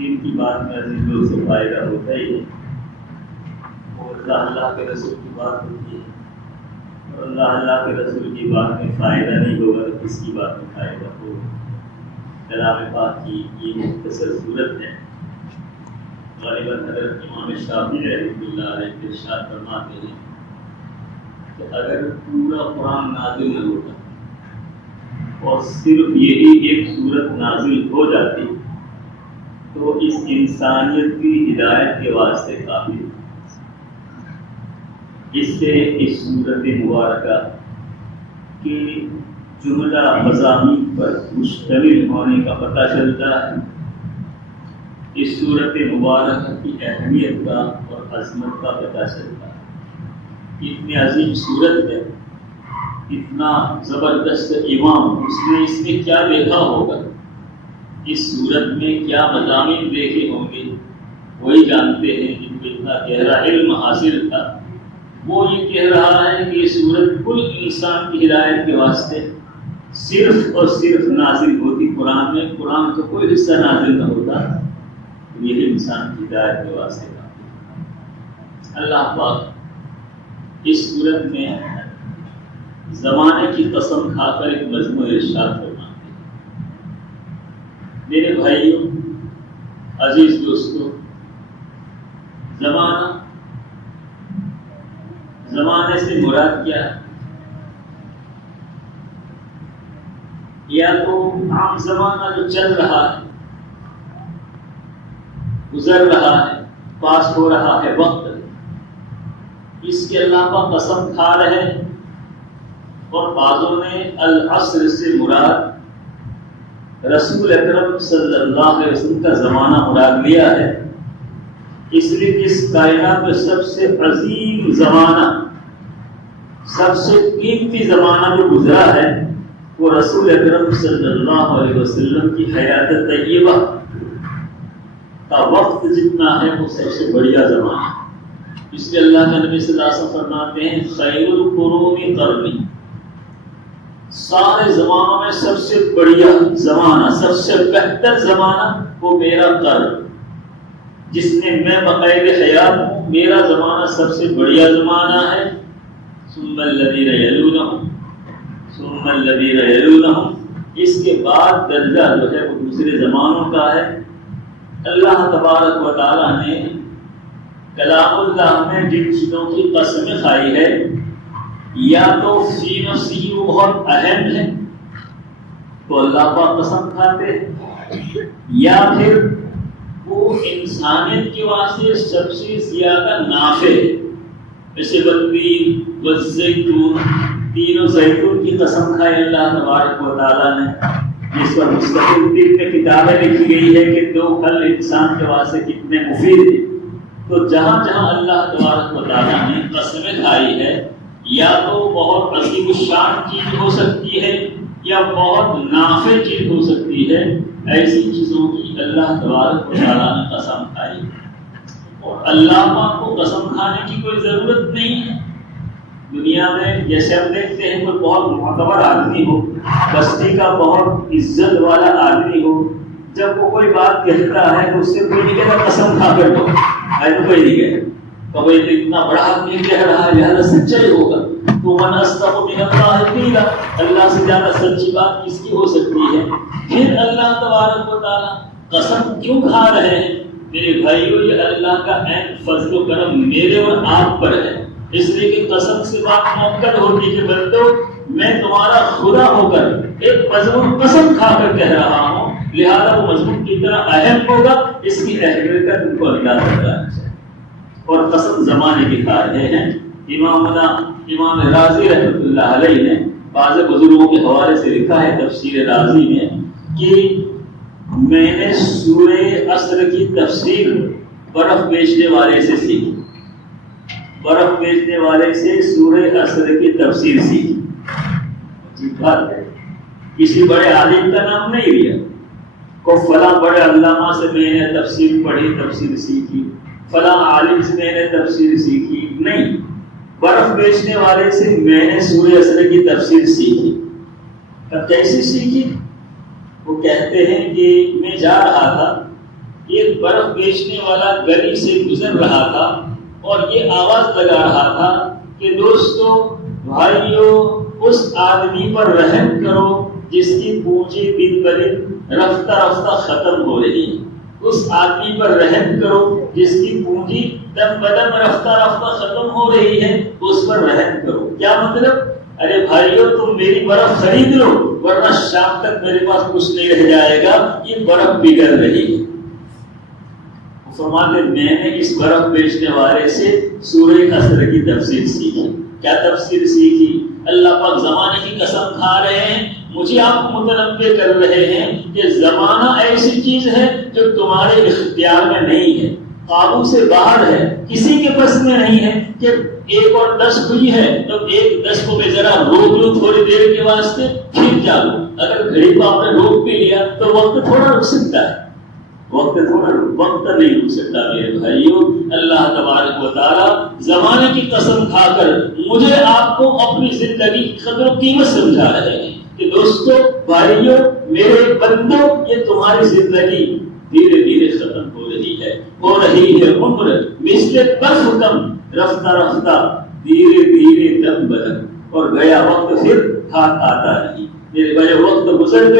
دین کی بات میں عزیزوں سے فائدہ ہوتا ہی ہے، اور اللہ کے رسول کی بات ہوتی ہے، اور اللہ کے رسول کی بات میں فائدہ نہیں ہوگا تو کس کی بات میں فائدہ ہوگا۔ کلام پاک کی یہ مختصر صورت ہے۔ غالباً حضرت امام شافعی رحمۃ اللہ علیہ ارشاد فرماتے ہیں کہ اگر پورا قرآن نازل نہ ہوتا اور صرف یہی ایک صورت نازل ہو جاتی تو اس انسانیت کی ہدایت کے واسطے کافی ہے۔ اس سے اس صورت مبارکہ کے جملہ مضامین پر مشتمل ہونے کا پتہ چلتا ہے، اس صورت مبارکہ کی اہمیت کا اور عظمت کا پتہ چلتا ہے۔ اتنی عظیم صورت ہے، اتنا زبردست امام، اس نے کیا دیکھا ہوگا، اس صورت میں کیا مضامین دیکھے ہوں گے، وہی جانتے ہیں جن کو اتنا گہرا علم حاصل تھا۔ وہ یہ کہہ رہا ہے کہ یہ صورت کل انسان کی ہدایت کے واسطے صرف اور صرف نازل ہوتی قرآن میں، قرآن کا کوئی حصہ نازل نہ ہوتا، یہ انسان کی ہدایت کے واسطے تھا۔ اللہ پاک اس صورت میں زمانے کی قسم کھا کر ایک مضمون ارشاد فرماتے ہیں۔ میرے بھائیوں، عزیز دوستوں، زمانے سے مراد کیا ہے؟ یا تو عام زمانہ جو چل رہا ہے، گزر رہا ہے، پاس ہو رہا ہے وقت، اس کے اللہ کا قسم کھا رہے ہیں، اور بعضوں نے العصر سے مراد رسول اکرم صلی اللہ علیہ وسلم کا زمانہ مراد لیا ہے، اس لیے کہ اس کائنات میں سب سے عظیم زمانہ، سب سے قیمتی زمانہ جو گزرا ہے وہ رسول اکرم صلی اللہ علیہ وسلم کی حیات طیبہ کا وقت جتنا ہے وہ سب سے بڑھیا زمانہ ہے۔ اس لیے اللہ کے نبی صلی اللہ علیہ وسلم فرماتے ہیں خیر القرون قرنی، سارے زمانوں میں سب سے بڑھیا زمانہ، سب سے بہتر زمانہ وہ میرا قرن، جس میں میں بقید حیات ہوں، میرا زمانہ سب سے بڑھیا زمانہ ہے۔ ثم الذین یلونہم، ثم الذین یلونہم، اس کے بعد درجہ جو ہے وہ دوسرے زمانوں کا ہے۔ اللہ تبارک و تعالیٰ نے کلام اللہ میں جن چیزوں کی قسم کھائی ہے، یا تو فی نفسی وہ بہت اہم ہے تو اللہ کا قسم کھاتے ہیں، یا پھر وہ انسانیت کے واسطے سب سے زیادہ نافع ہے، جیسے والتین والزیتون، تینوں زیتون کی قسم کھائی اللہ تبارک و تعالیٰ نے، جس پر مستقل طب میں کتابیں لکھی گئی ہے کہ دو پھل انسان کے واسطے کتنے مفید ہیں۔ تو جہاں جہاں اللہ تبارک و تعالیٰ نے قسمیں کھائی ہے، یا تو بہت عظیم الشان چیز ہو سکتی ہے یا بہت نافع چیز ہو سکتی ہے، ایسی چیزوں کی اللہ تبارک و تعالیٰ نے قسم کھائی، اور اللہ پاک کو قسم کھانے کی کوئی ضرورت نہیں ہے۔ دنیا میں جیسے ہم دیکھتے ہیں کوئی بہت معتبر آدمی ہو، بستی کا بہت عزت والا آدمی ہو، جب وہ کوئی بات کہتا ہے تو اس سے کوئی نہیں کہتا قسم کھا کر دو، ایسا کوئی نہیں کہتا کہ بھائی تو اتنا بڑا آدمی کہہ رہا ہے لہذا سچائی ہوگا، تو من اصدق من اللہ قیلا، اللہ سے زیادہ سچی بات کس کی ہو سکتی ہے؟ پھر اللہ تبارک و تعالیٰ قسم کیوں کھا رہے ہیں؟ میرے بھائیو، یہ اللہ کا عین فضل و کرم میرے اور آپ پر ہے، اس لیے کہ قسم سے بات مؤکد ہوتی کہ بندو میں تمہارا خدا ہو کر ایک مضمون قسم کھا کر کہہ رہا ہوں، لہذا وہ مضمون کی طرح اہم ہوگا، اس کی اہمیت کا تم کو اندازہ کرنا چاہیے۔ اور قسم زمانے کے کھا رہے ہیں۔ امام رازی رحمۃ اللہ علیہ نے بعض بزرگوں کے حوالے سے لکھا ہے تفسیر رازی میں کہ میں نے سورہ عصر کی تفسیر برف بیچنے والے سے سیکھی، برف بیچنے والے سے سورہ عصر کی تفسیر سیکھی۔ عجیب بات ہے، کسی بڑے عالم کا نام نہیں لیا، کو فلاں بڑے علامہ سے میں نے تفسیر پڑھی، تفسیر سیکھی، فلاں عالم سے میں نے تفسیر سیکھی، نہیں، برف بیچنے والے سے میں نے سورہ عصر کی تفسیر سیکھی۔ اب کیسی سیکھی؟ وہ کہتے ہیں کہ میں جا رہا تھا ایک برف بیچنے والا گلی سے گزر رہا تھا اور یہ آواز لگا رہا تھا کہ دوستو بھائیو اس آدمی پر رحم کرو جس کی پونجی دن بدن رفتہ رفتہ ختم ہو رہی ہے. اس آدمی پر رحم کرو جس کی پونجی دم بدم رفتہ رفتہ ختم ہو رہی ہے, اس پر رحم کرو. کیا مطلب؟ ارے بھائیو تم میری برف خرید لو ورنہ شام تک میرے پاس کچھ نہیں رہ جائے گا, یہ برف پگھل رہی ہے. فرماتے میں نے اس برف بیچنے والے سے سورہ عصر کی تفسیر سیکھی. کیا تفسیر سیکھی؟ اللہ پاک زمانے کی قسم کھا رہے ہیں, مجھے آپ کو متنبہ کر رہے ہیں کہ زمانہ ایسی چیز ہے جو تمہارے اختیار میں نہیں ہے, قابو سے باہر ہے, کسی کے بس میں نہیں ہے کہ 1 اور 10 ہوئی ہے تو 1 10 کو میں ذرا روک لوں تھوڑی دیر کے واسطے پھر چالوں. اگر گھڑی کو آپ نے روک بھی لیا تو وقت تھوڑا رک سکتا ہے, وقت نہیں رک سکتا. میرے بھائیوں, اللہ تبارک و تعالی زمانے کی قسم کھا کر مجھے آپ کو اپنی زندگی کی قدر و قیمت سمجھا رہے ہیں کہ دوستو بھائیوں میرے بندوں, یہ تمہاری زندگی دھیرے دھیرے ختم ہو رہی ہے عمر مثل برف کم رفتہ رفتہ دھیرے دھیرے دم بدم, اور گیا وقت پھر ہاتھ آتا نہیں. میرے بھائی وقت گزر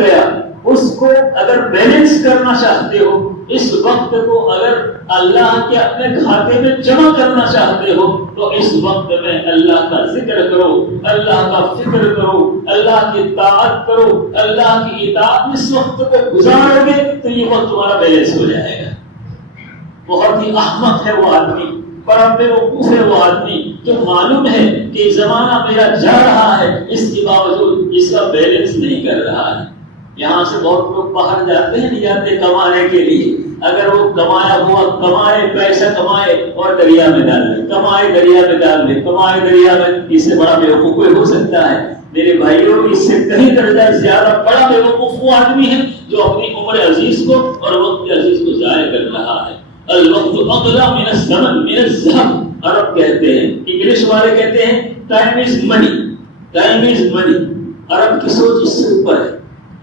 گیا, اس کو اگر بیلنس کرنا چاہتے ہو, اس وقت کو اگر اللہ کے اپنے کھاتے میں جمع کرنا چاہتے ہو تو اس وقت میں اللہ کا ذکر کرو, اللہ کا فکر کرو, اللہ کی اطاعت کرو. اللہ کی اطاعت میں اس وقت کو گزارو گے تو یہ وقت تمہارا بیلنس ہو جائے گا. بہت ہی احمق ہے وہ آدمی, بڑا بیوقوف ہے وہ آدمی جو معلوم ہے کہ زمانہ میرا جا رہا ہے, اس کے باوجود اس کا بیلنس نہیں کر رہا ہے. یہاں سے بہت لوگ باہر جاتے ہیں, نہیں جاتے کمانے کے لیے. اگر وہ کمایا ہوا کمائے, پیسہ کمائے اور دریا میں ڈال دے, کمائے دریا میں ڈال دے, کمائے دریا میں, اس سے بڑا بیوقوف کوئی ہو سکتا ہے؟ میرے بھائیوں اس سے کہیں درجہ زیادہ بڑا بیوقوف وہ آدمی ہے جو اپنی عمر عزیز کو اور وقت عزیز کو ضائع کر رہا ہے. الوقت اغلی من الزمن من الذهب, عرب کہتے ہیں, انگلش والے کہتے ہیں time is money, time is منی. عرب کی سوچ اس سے اوپر ہے.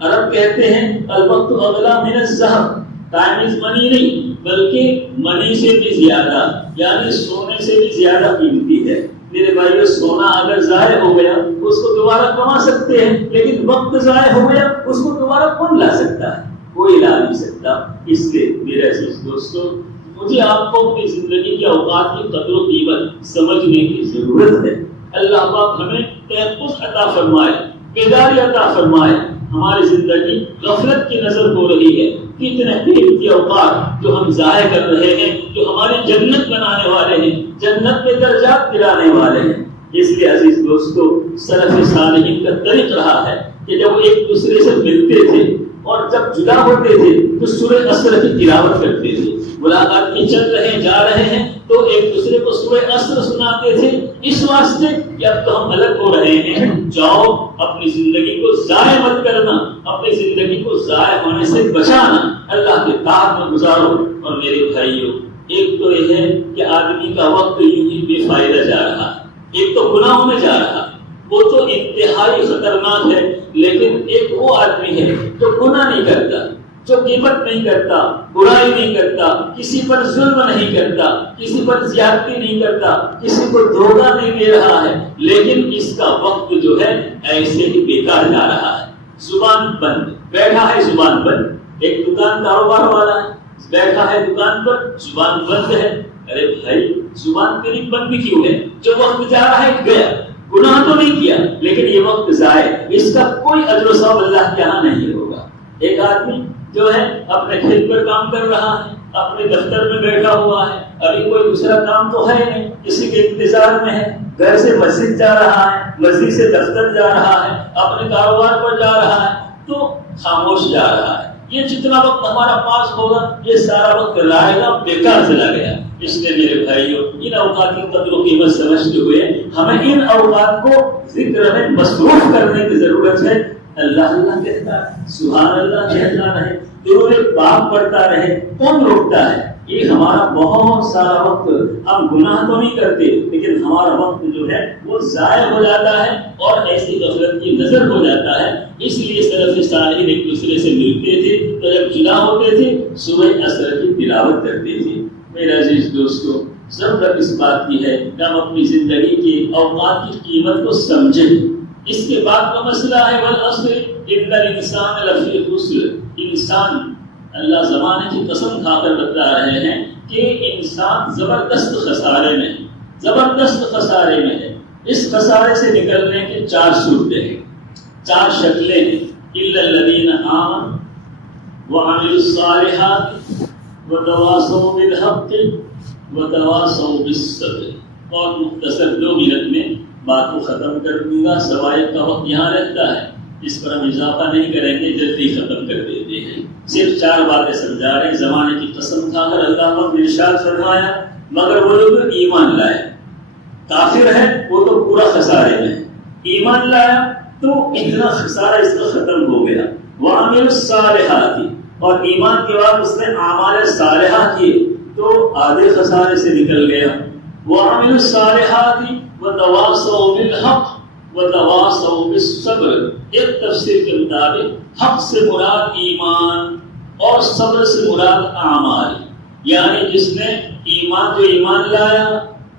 عرب کہتے ہیں الوقت اغلی من الذهب, ٹائم از منی نہیں بلکہ منی سے بھی زیادہ, یعنی سونے سے بھی زیادہ قیمتی ہے. میرے بھائیو سونا اگر ضائع ہو گیا اس کو دوبارہ کما سکتے ہیں, لیکن وقت ضائع ہو گیا اس کو دوبارہ کون لا سکتا ہے؟ کوئی لا نہیں سکتا. اس لیے میرے عزیز دوستو, مجھے آپ کو اپنی زندگی کے اوقات کی قدر و قیمت سمجھنے کی ضرورت ہے. اللہ پاک ہمیں تحفظ عطا فرمائے, بیداری عطا فرمائے. ہماری زندگی غفلت کی نظر ہو رہی ہے, کتنے قیمتی اوقات جو ہم ضائع کر رہے ہیں, جو ہماری جنت بنانے والے ہیں, جنت کے درجات دلانے والے ہیں. اس لیے عزیز دوستو, سلف صالحین کا طریق رہا ہے کہ جب وہ ایک دوسرے سے ملتے تھے اور جب جدا ہوتے تھے تو سورہ عصر کی تلاوت کرتے تھے. ملاقات میں چل رہے جا رہے ہیں تو ایک دوسرے کو سورہ عصر سناتے تھے, اس واسطے کہ اب تو ہم الگ ہو رہے ہیں, جاؤ اپنی زندگی کو ضائع مت کرنا, اپنی زندگی کو ضائع ہونے سے بچانا, اللہ کے طاعت میں گزارو. اور میرے بھائیوں, ایک تو یہ ہے کہ آدمی کا وقت یوں ہی بے فائدہ جا رہا ہے, ایک تو گناہوں میں جا رہا, وہ تو انتہائی خطرناک ہے. لیکن ایک وہ آدمی ہے جو گناہ نہیں کرتا, جو غیبت نہیں کرتا, برائی نہیں کرتا, کسی پر ظلم نہیں کرتا, کسی پر زیادتی نہیں کرتا, کسی کو دھوکہ نہیں دے رہا ہے, لیکن اس کا وقت جو ہے ایسے ہی بیکار جا رہا ہے. زبان بند, بیٹھا ہے زبان بند. ایک دکان کاروبار والا ہے, بیٹھا ہے دکان پر, زبان بند ہے. ارے بھائی زبان تیری بند کیوں ہے؟ جو وقت جا رہا ہے گیا, گناہ تو نہیں کیا لیکن یہ وقت ضائع, اس کا کوئی اجر و ثواب اللہ کے یہاں نہیں ہوگا. ایک آدمی جو ہے اپنے کھیت پر کام کر رہا ہے, اپنے دفتر میں بیٹھا ہوا ہے, ابھی کوئی دوسرا کام تو ہے نہیں, کسی کے انتظار میں ہے, گھر سے مسجد جا رہا ہے, مسجد سے دفتر جا رہا ہے, اپنے کاروبار پر جا رہا ہے, تو خاموش جا رہا ہے. یہ جتنا وقت ہمارا پاس ہوگا یہ سارا وقت رائے گا, بیکار چلا گیا. اس لیے میرے بھائیوں, ان اوقات کی قدر و قیمت سمجھتے ہوئے ہمیں ان اوقات کو ذکر میں مصروف کرنے کی ضرورت ہے. اللہ اللہ کہتا ہے، سبحان اللہ کہتا رہے، درود پاک پڑھتا رہے، کون روکتا ہے؟ یہ ہمارا بہت سارا وقت، ہم گناہ تو نہیں کرتے لیکن ہمارا وقت جو ہے وہ ضائع ہو جاتا ہے اور ایسی غفلت کی نظر ہو جاتا ہے۔ اس لیے سلف صالحین ایک دوسرے سے ملتے تھے تو جب جدا ہوتے تھے صبح عصر کی تلاوت کرتے تھے۔ میرے عزیز دوستو، ضرورت اس بات کی ہے کہ ہم اپنی زندگی کے اوقات کی قیمت کو سمجھیں۔ اس کے بعد کا مسئلہ ہے والعصر ان الانسان لفی خسر، انسان، اللہ زمانے کی قسم کھا کر بتا رہے ہیں کہ انسان زبردست خسارے میں، زبردست خسارے میں ہے۔ اس خسارے سے نکلنے کے 4 صورتیں ہیں، 4 شکلیں ہیں۔ الا الذین آمنوا وعملوا الصالحات وتواصوا بالحق وتواصوا بالصبر۔ اور مختصر 2 منٹ میں بات کو ختم کر دوں گا، سوائے کا وقت یہاں رہتا ہے، اس پر ہم اضافہ نہیں کریں گے، جلدی ختم کر دیتے ہیں۔ صرف 4 باتیں سمجھا رہے ہیں۔ زمانے کی قسم کھا کر اللہ نے ارشاد فرمایا مگر وہ لوگ ایمان لائے، کافر ہے وہ تو پورا خسارے میں، ایمان لایا تو اتنا خسارہ اس کا ختم ہو گیا۔ وعملوا الصالحات، اور ایمان کے بعد اس نے اعمال صالحہ کیے تو آدھے خسارے سے نکل گیا۔ وعملوا الصالحات وتواصوا بالحق وتواصوا بالصبر۔ ایک تفسیر کے مطابق حق سے مراد ایمان اور صبر سے مراد اعمال، یعنی جس نے ایمان لایا،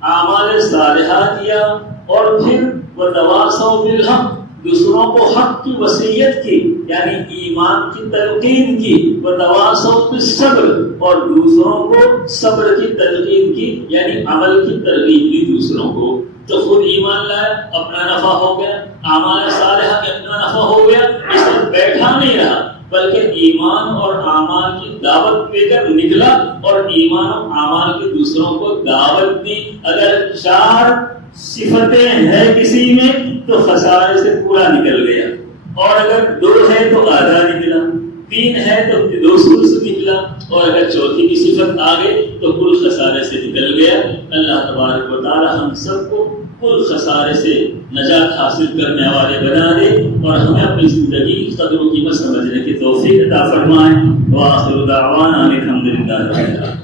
اعمال صالحہ کیا اور پھر وتواصوا بالحق، دوسروں کو حق کی وصیت کی یعنی ایمان کی تلقین کی، وتواصوا بالصبر، اور دوسروں کو صبر کی تلقین کی یعنی عمل کی ترغیب دی دوسروں کو۔ تو خود ایمان لائے، اپنا نفع ہو گیا، اعمال صالحہ کے اپنا نفع ہو گیا، اس پر بیٹھا نہیں رہا بلکہ ایمان اور اعمال کی دعوت دے کر نکلا اور ایمان اور اعمال کی دوسروں کو دعوت دی۔ اگر 4 صفتیں ہیں کسی میں تو خسارے سے پورا نکل گیا، اور اگر 2 ہے تو آدھا نکلا، 3 ہے تو 2 ثلث نکلا، اور اگر 4تھی کی صفت آ گئی تو کل خسارے سے نکل گیا۔ اللہ تبارک و تعالی ہم سب کو کل خسارے سے نجات حاصل کرنے والے بنا دے اور ہمیں اپنی زندگی کی قدر و قیمت سمجھنے کی توفیق عطا فرمائے۔ وآخر دعوانا الحمدللہ رب العالمین۔